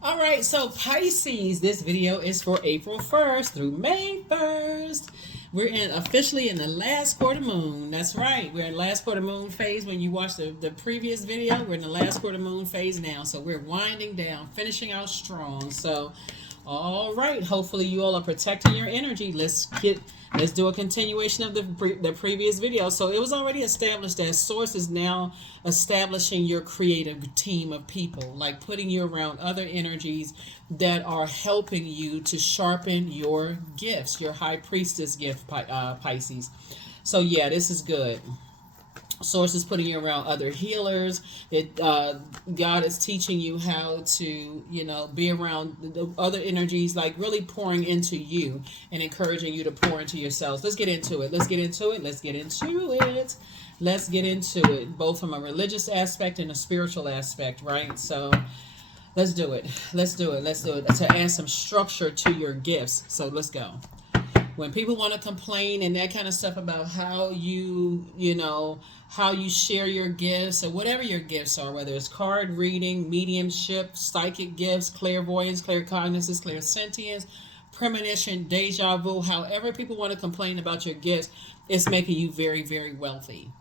All right, so Pisces, this video is for April 1st through May 1st. Officially in the last quarter moon. That's right. We're in last quarter moon phase. When you watch the previous video, we're in the last quarter moon phase now. So we're winding down, finishing out strong. So, all right. Hopefully you all are protecting your energy. Let's do a continuation of the previous video. So it was already established that Source is now establishing your creative team of people, like putting you around other energies that are helping you to sharpen your gifts, your high priestess gift, Pisces. So yeah, this is good. Source is putting you around other healers. God is teaching you how to, be around the other energies, like really pouring into you and encouraging you to pour into yourselves. Let's get into it. Let's get into it. Let's get into it. Let's get into it, both from a religious aspect and a spiritual aspect, right? So let's do it. Let's do it. Let's do it to add some structure to your gifts. So let's go. When people want to complain and that kind of stuff about how how you share your gifts or whatever your gifts are, whether it's card reading, mediumship, psychic gifts, clairvoyance, claircognizance, clairsentience, premonition, deja vu, however people want to complain about your gifts, it's making you very, very wealthy.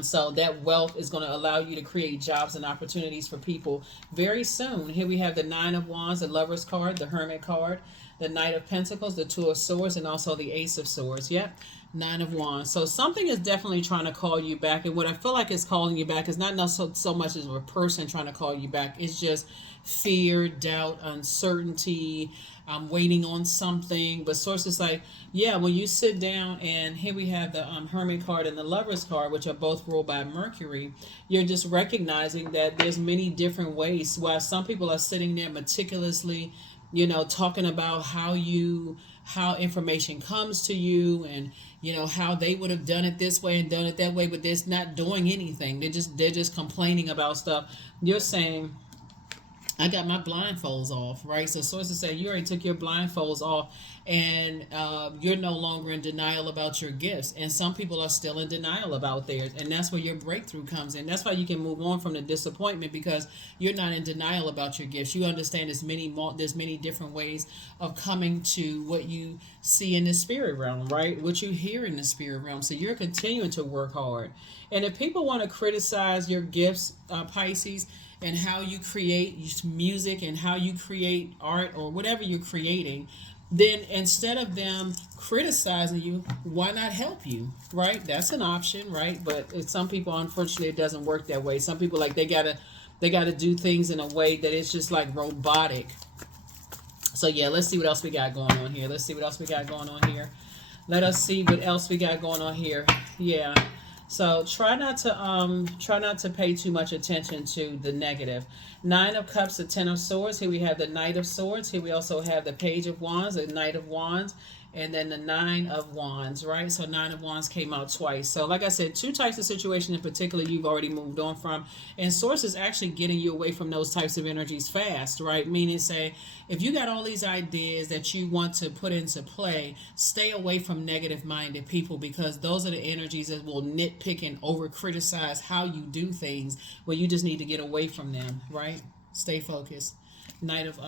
So that wealth is going to allow you to create jobs and opportunities for people very soon. Here we have the Nine of Wands, the Lover's card, the Hermit card, the Knight of Pentacles, the Two of Swords, and also the Ace of Swords. Yep, Nine of Wands. So something is definitely trying to call you back. And what I feel like is calling you back is not so much as a person trying to call you back. It's just fear, doubt, uncertainty. I'm waiting on something. But sources like, yeah, when you sit down, and here we have the Hermit card and the Lover's card, which are both ruled by Mercury, you're just recognizing that there's many different ways. While some people are sitting there meticulously, talking about how information comes to you, and how they would have done it this way and done it that way, but they're not doing anything. They're just complaining about stuff. You're saying, I got my blindfolds off, right? So sources say you already took your blindfolds off, and you're no longer in denial about your gifts. And some people are still in denial about theirs, and that's where your breakthrough comes in. That's why you can move on from the disappointment, because you're not in denial about your gifts. You understand there's many different ways of coming to what you see in the spirit realm, right? What you hear in the spirit realm. So you're continuing to work hard. And if people want to criticize your gifts, Pisces, and how you create music and how you create art or whatever you're creating, then instead of them criticizing you, why not help you, right? That's an option, right? But some people, unfortunately, it doesn't work that way. Some people, like, they gotta do things in a way that it's just like robotic. So yeah, let's see what else we got going on here. Let's see what else we got going on here. Let us see what else we got going on here. Yeah. So try not to pay too much attention to the negative. Nine of Cups, the Ten of Swords. Here we have the Knight of Swords. Here we also have the Page of Wands, the Knight of Wands, and then the Nine of Wands, right? So Nine of Wands came out twice. So like I said, two types of situation in particular you've already moved on from. And Source is actually getting you away from those types of energies fast, right? Meaning, say, if you got all these ideas that you want to put into play, stay away from negative-minded people, because those are the energies that will nitpick and over-criticize how you do things, when you just need to get away from them, right? Stay focused. Knight of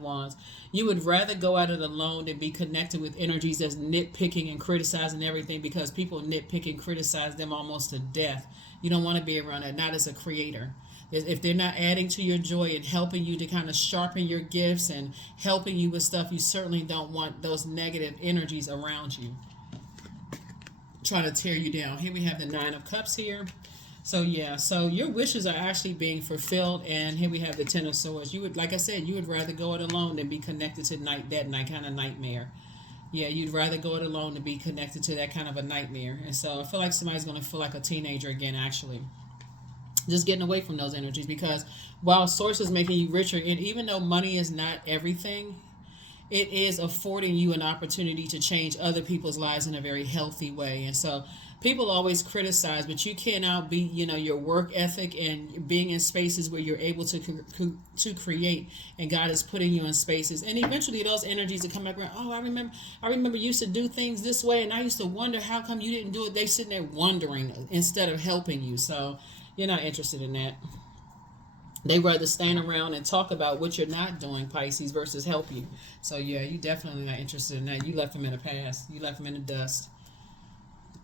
Wands. You would rather go at it alone than be connected with energies that's nitpicking and criticizing everything, because people nitpick and criticize them almost to death. You don't want to be around that, not as a creator. If they're not adding to your joy and helping you to kind of sharpen your gifts and helping you with stuff, you certainly don't want those negative energies around you trying to tear you down. Here we have the Nine of Cups here. So yeah, so your wishes are actually being fulfilled, and here we have the Ten of Swords. You would, like I said, you would rather go it alone than be connected to that kind of nightmare. Yeah, you'd rather go it alone than be connected to that kind of a nightmare. And so I feel like somebody's going to feel like a teenager again, actually. Just getting away from those energies, because while Source is making you richer, and even though money is not everything, it is affording you an opportunity to change other people's lives in a very healthy way. And so people always criticize, but you can't outbeat, your work ethic and being in spaces where you're able to create, and God is putting you in spaces. And eventually those energies will come back around. Oh, I remember you used to do things this way, and I used to wonder how come you didn't do it. They sitting there wondering instead of helping you. So you're not interested in that. They rather stand around and talk about what you're not doing, Pisces, versus help you. So yeah, you definitely not interested in that. You left them in the past. You left them in the dust.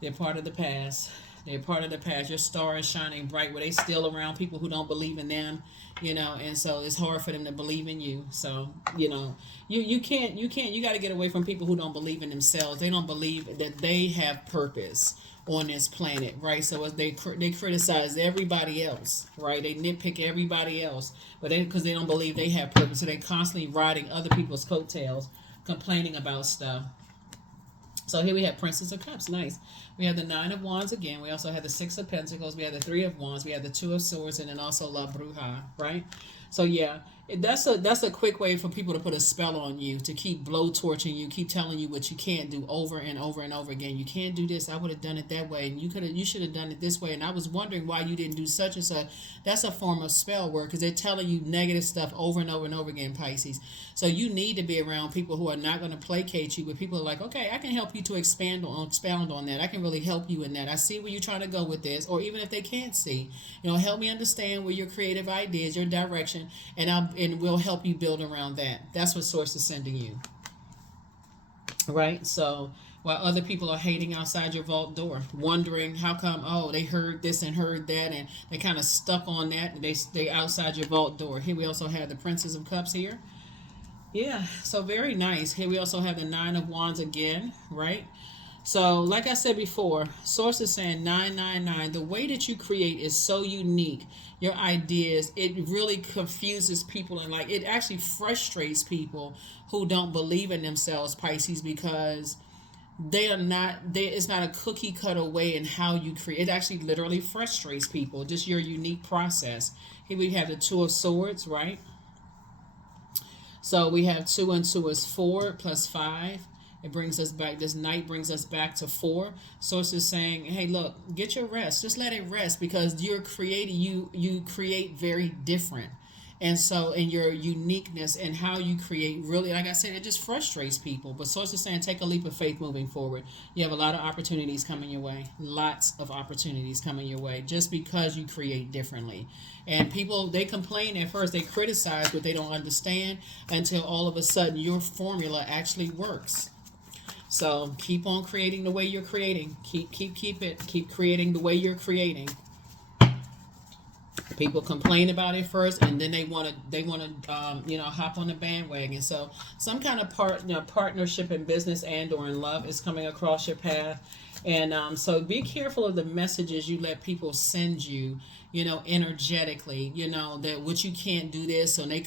They're part of the past. They're part of the past. Your star is shining bright where they still around people who don't believe in them, and so it's hard for them to believe in you. So, you got to get away from people who don't believe in themselves. They don't believe that they have purpose on this planet, right? So as they criticize everybody else, right? They nitpick everybody else, but because they don't believe they have purpose, so they constantly riding other people's coattails, complaining about stuff. So here we have Princess of Cups. Nice. We have the Nine of Wands again. We also have the Six of Pentacles. We have the Three of Wands. We have the Two of Swords, and then also La Bruja, right? So yeah, that's a quick way for people to put a spell on you, to keep blowtorching you, keep telling you what you can't do over and over and over again. You can't do this. I would have done it that way, and you should have done it this way. And I was wondering why you didn't do such and such. That's a form of spell work because they're telling you negative stuff over and over and over again, Pisces. So you need to be around people who are not going to placate you, but people are like, okay, I can help you to expound on that. I can really help you in that. I see where you're trying to go with this, or even if they can't see, help me understand where your creative ideas, your direction, and we'll help you build around that. That's what Source is sending you, right? So while other people are hating outside your vault door, wondering how come, they heard this and heard that, and they kind of stuck on that, and they outside your vault door. Here we also have the Princess of Cups here. Yeah, so very nice. Here we also have the Nine of Wands again, right? So, like I said before, Source is saying 999. The way that you create is so unique. Your ideas, it really confuses people, and it actually frustrates people who don't believe in themselves, Pisces, because it's not a cookie cutter way in how you create. It actually literally frustrates people, just your unique process. Here we have the Two of Swords, right? So we have 2 and 2 is 4 plus 5. It brings us back. This night brings us back to 4. Source is saying, hey, look, get your rest. Just let it rest because you're creating. You create very different. And so in your uniqueness and how you create, really, like I said, it just frustrates people. But Source is saying take a leap of faith moving forward. You have a lot of opportunities coming your way. Lots of opportunities coming your way just because you create differently. And people, they complain at first. They criticize what they don't understand until all of a sudden your formula actually works. So keep on creating the way you're creating. Keep creating the way you're creating. People complain about it first, and then they want to hop on the bandwagon. So some kind of partnership in business and/or in love is coming across your path, and so be careful of the messages you let people send you. Energetically, that what you can't do this, and they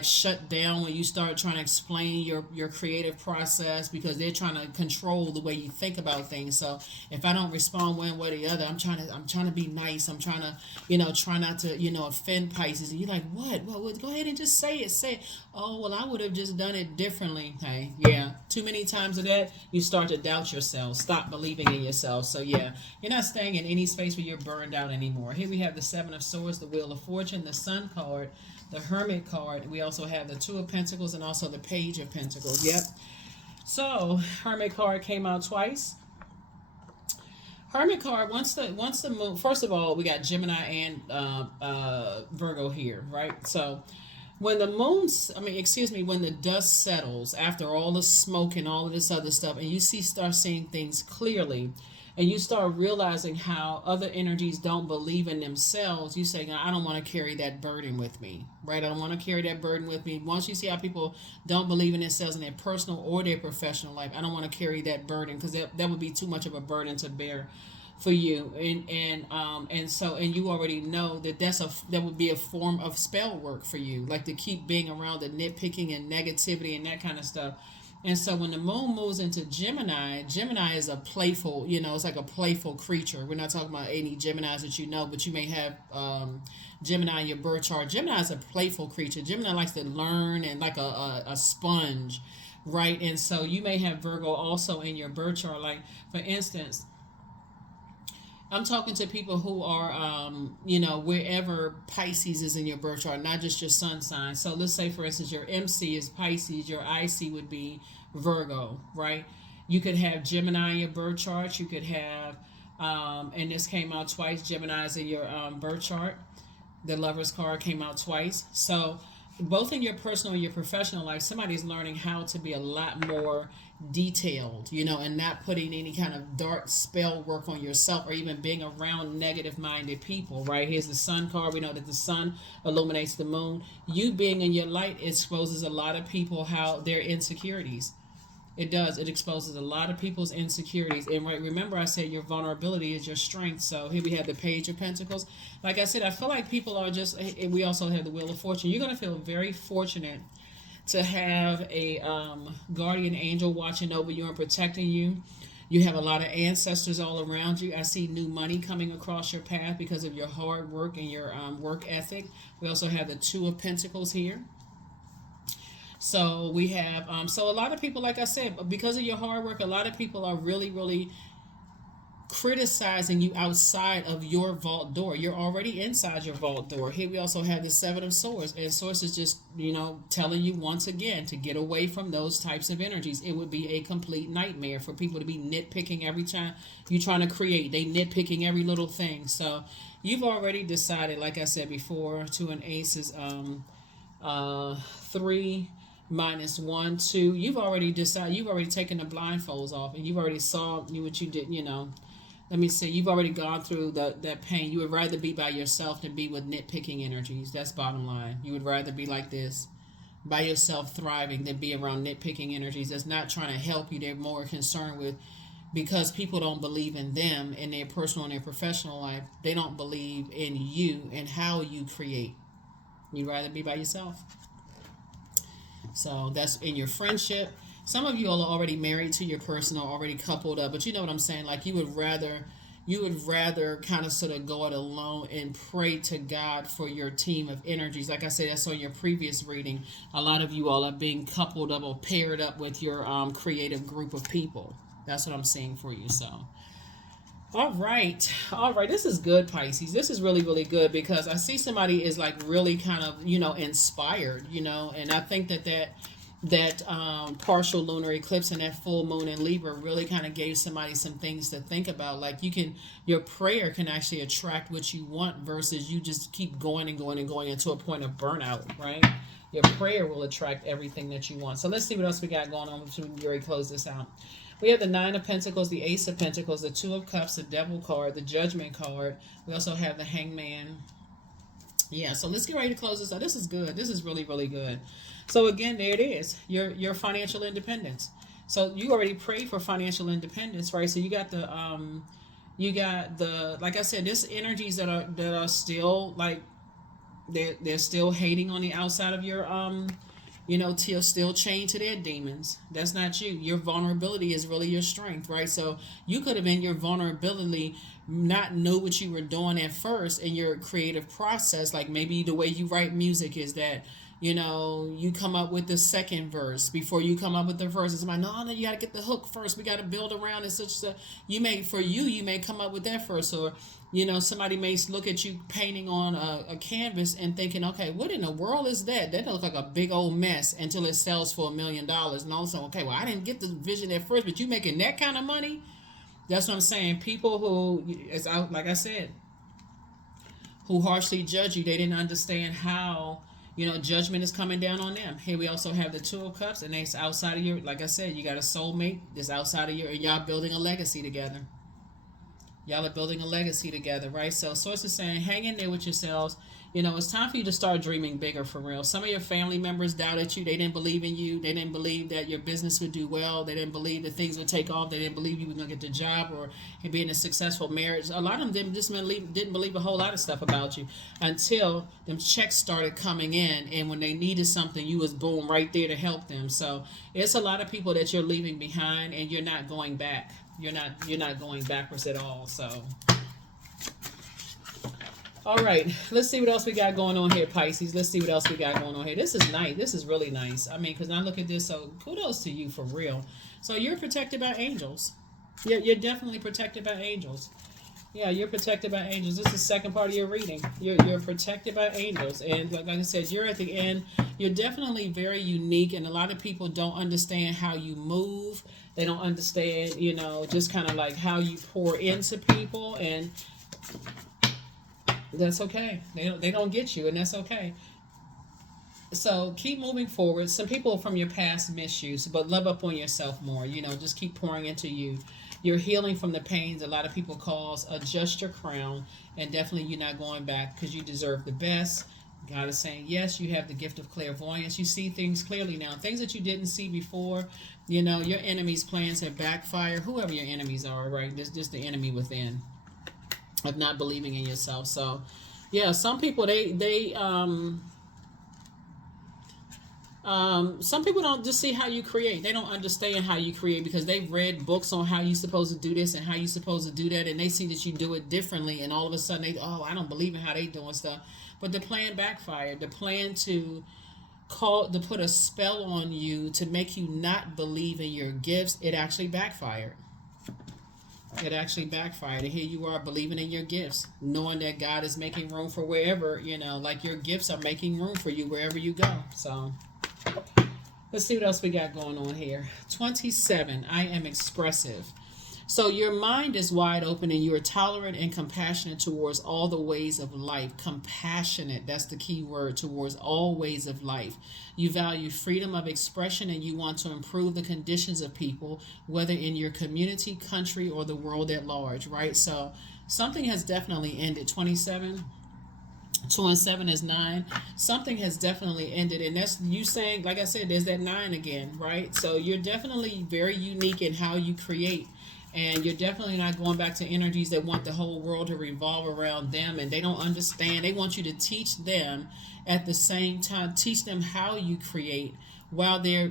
shut down when you start trying to explain your creative process because they're trying to control the way you think about things. So if I don't respond one way or the other, I'm trying to be nice. I'm trying to try not to offend Pisces. And you're like, what? Well, go ahead and just say it. Oh, well, I would have just done it differently. Hey, yeah. Too many times of that, you start to doubt yourself. Stop believing in yourself. So yeah, you're not staying in any space where you're burned out anymore. Here we have the Seven of Swords, the Wheel of Fortune, the Sun card, the Hermit card. We also have the Two of Pentacles and also the Page of Pentacles. Yep. So Hermit card came out twice. Hermit card, once the moon, first of all, we got Gemini and Virgo here, right? So when the when the dust settles after all the smoke and all of this other stuff, and you start seeing things clearly, and you start realizing how other energies don't believe in themselves, you say, I don't want to carry that burden with me, right? I don't want to carry that burden with me. Once you see how people don't believe in themselves in their personal or their professional life, I don't want to carry that burden because that would be too much of a burden to bear for you, and you already know that would be a form of spell work for you, like to keep being around the nitpicking and negativity and that kind of stuff. And so when the moon moves into Gemini is a playful, it's like a playful creature. We're not talking about any Geminis that but you may have Gemini in your birth chart. Gemini is a playful creature. Gemini likes to learn and like a sponge, right? And so you may have Virgo also in your birth chart. Like, for instance, I'm talking to people who are, wherever Pisces is in your birth chart, not just your sun sign. So let's say, for instance, your MC is Pisces, your IC would be Virgo, right? You could have Gemini in your birth chart. You could have, and this came out twice, Gemini's in your birth chart. The Lover's card came out twice. So both in your personal and your professional life, somebody's learning how to be a lot more detailed, and not putting any kind of dark spell work on yourself or even being around negative minded people, right? Here's the sun card. We know that the sun illuminates the moon. You being in your light exposes a lot of people how their insecurities. It does. It exposes a lot of people's insecurities. And right, remember I said your vulnerability is your strength. So here we have the Page of Pentacles. Like I said, I feel like people are just, and we also have the Wheel of Fortune. You're going to feel very fortunate to have a guardian angel watching over you and protecting you. You have a lot of ancestors all around you. I see new money coming across your path because of your hard work and your work ethic. We also have the Two of Pentacles here. So we have, so a lot of people, like I said, because of your hard work, a lot of people are really, really criticizing you outside of your vault door. You're already inside your vault door. Here we also have the Seven of Swords. And Swords is just, telling you once again to get away from those types of energies. It would be a complete nightmare for people to be nitpicking every time you're trying to create. They nitpicking every little thing. So you've already decided, like I said before, Two and Ace is 3 minus 1, 2. You've already decided, you've already taken the blindfolds off, and you've already saw what you did, Let me see, you've already gone through that pain. You would rather be by yourself than be with nitpicking energies. That's bottom line. You would rather be like this, by yourself thriving, than be around nitpicking energies that's not trying to help you. They're more concerned with, because people don't believe in them in their personal and their professional life. They don't believe in you and how you create. You'd rather be by yourself. So that's in your friendship. Some of you all are already married to your person or already coupled up, but you know what I'm saying? Like you would rather kind of sort of go it alone and pray to God for your team of energies. Like I said, I saw in your previous reading, a lot of you all are being coupled up or paired up with your creative group of people. That's what I'm seeing for you. So all right. This is good, Pisces. This is really, really good, because I see somebody is like really kind of, inspired, and I think that partial lunar eclipse and that full moon in Libra really kind of gave somebody some things to think about. Like your prayer can actually attract what you want versus you just keep going and going and going into a point of burnout, right? Your prayer will attract everything that you want. So let's see what else we got going on before we already close this out. We have the Nine of Pentacles, the Ace of Pentacles, the Two of Cups, the Devil card, the Judgment card. We also have the Hangman. Yeah, so let's get ready to close this out. This is good. This is really, really good. So again, there it is. Your financial independence. So you already prayed for financial independence, right? So you got the like I said, this energies that are still like they're still hating on the outside of your still chained to their demons. That's not you. Your vulnerability is really your strength, right? So you could have in your vulnerability not know what you were doing at first in your creative process. Like maybe the way you write music is that, you come up with the second verse before you come up with the verse. It's like, no, you got to get the hook first. We got to build around it. Such a, you may come up with that first, or somebody may look at you painting on a canvas and thinking, okay, what in the world is that? That doesn't look like a big old mess until it sells for $1 million. And also, okay, well, I didn't get the vision at first, but you making that kind of money? That's what I'm saying. People who, like I said, who harshly judge you, they didn't understand how, judgment is coming down on them. Here we also have the Two of Cups, and it's outside of your, like I said, you got a soulmate that's outside of and y'all building a legacy together. Y'all are building a legacy together, right? So Source is saying, hang in there with yourselves. It's time for you to start dreaming bigger for real. Some of your family members doubted you. They didn't believe in you. They didn't believe that your business would do well. They didn't believe that things would take off. They didn't believe you were going to get the job or be in a successful marriage. A lot of them didn't believe a whole lot of stuff about you until them checks started coming in. And when they needed something, you was boom right there to help them. So it's a lot of people that you're leaving behind, and you're not going back. You're not going backwards at all. So all right, let's see what else we got going on here, Pisces. Let's see what else we got going on here. This is nice. This is really nice. I mean, because I look at this, so kudos to you for real. So you're protected by angels. You're definitely protected by angels. Yeah, you're protected by angels. This is the second part of your reading. You're protected by angels. And like I said, you're at the end. You're definitely very unique, and a lot of people don't understand how you move. They don't understand, just kind of like how you pour into people. And That's okay. They don't get you, and that's okay. So keep moving forward. Some people from your past miss you, but love up on yourself more. Just keep pouring into you. You're healing from the pains a lot of people cause. Adjust your crown, and definitely you're not going back because you deserve the best. God is saying, yes, you have the gift of clairvoyance. You see things clearly now. Things that you didn't see before. Your enemy's plans have backfired. Whoever your enemies are, right? This just the enemy within of not believing in yourself. So, yeah, some people some people don't just see how you create. They don't understand how you create because they've read books on how you're supposed to do this and how you're supposed to do that, and they see that you do it differently, and all of a sudden I don't believe in how they doing stuff. But the plan backfired. The plan to put a spell on you to make you not believe in your gifts, it actually backfired. It actually backfired. And here you are believing in your gifts, knowing that God is making room for wherever, like your gifts are making room for you wherever you go. So let's see what else we got going on here. 27, I am expressive. So your mind is wide open and you are tolerant and compassionate towards all the ways of life. Compassionate, that's the key word, towards all ways of life. You value freedom of expression and you want to improve the conditions of people, whether in your community, country, or the world at large, right? So something has definitely ended. 27. 2 and 7 is 9. Something has definitely ended, and that's you saying, like I said, there's that 9 again, right? So you're definitely very unique in how you create, and you're definitely not going back to energies that want the whole world to revolve around them, and they don't understand. They want you to teach them at the same time, teach them how you create while they're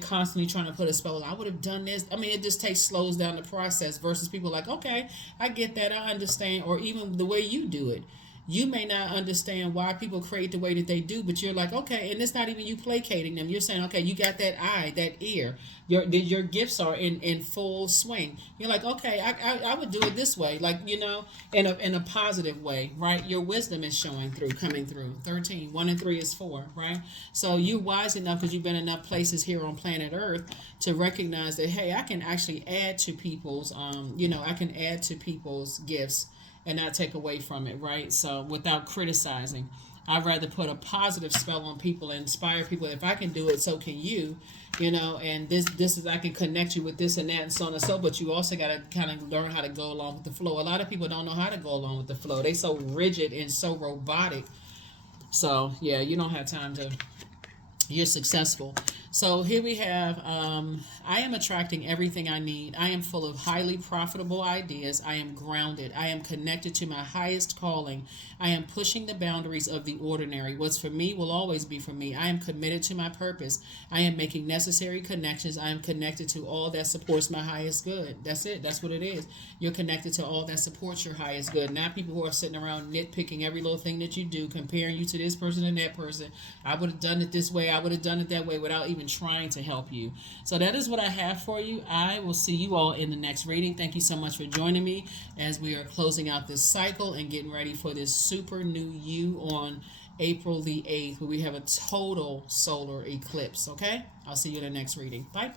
constantly trying to put a spell. I would have done this. I mean, it just slows down the process versus people like, okay, I get that, I understand, or even the way you do it. You may not understand why people create the way that they do, but you're like, okay, and it's not even you placating them. You're saying, okay, you got that eye, that ear, your gifts are in full swing. You're like, okay, I would do it this way, like in a positive way, right? Your wisdom is showing through, coming through. 13, 1 and 3 is 4, right? So you're wise enough because you've been enough places here on planet Earth to recognize that, hey, I can actually add to people's, I can add to people's gifts and not take away from it, right? So without criticizing, I'd rather put a positive spell on people and inspire people. If I can do it, so can you, and this is, I can connect you with this and that and so on and so, but you also got to kind of learn how to go along with the flow. A lot of people don't know how to go along with the flow. They so rigid and so robotic. So yeah, you don't have time to, you're successful. So here we have, I am attracting everything I need. I am full of highly profitable ideas. I am grounded. I am connected to my highest calling. I am pushing the boundaries of the ordinary. What's for me will always be for me. I am committed to my purpose. I am making necessary connections. I am connected to all that supports my highest good. That's it. That's what it is. You're connected to all that supports your highest good. Not people who are sitting around nitpicking every little thing that you do, comparing you to this person and that person. I would have done it this way. I would have done it that way without even trying to help you. So that is what I have for you. I will see you all in the next reading. Thank you so much for joining me as we are closing out this cycle and getting ready for this super new you on April the 8th, where we have a total solar eclipse. Okay? I'll see you in the next reading. Bye.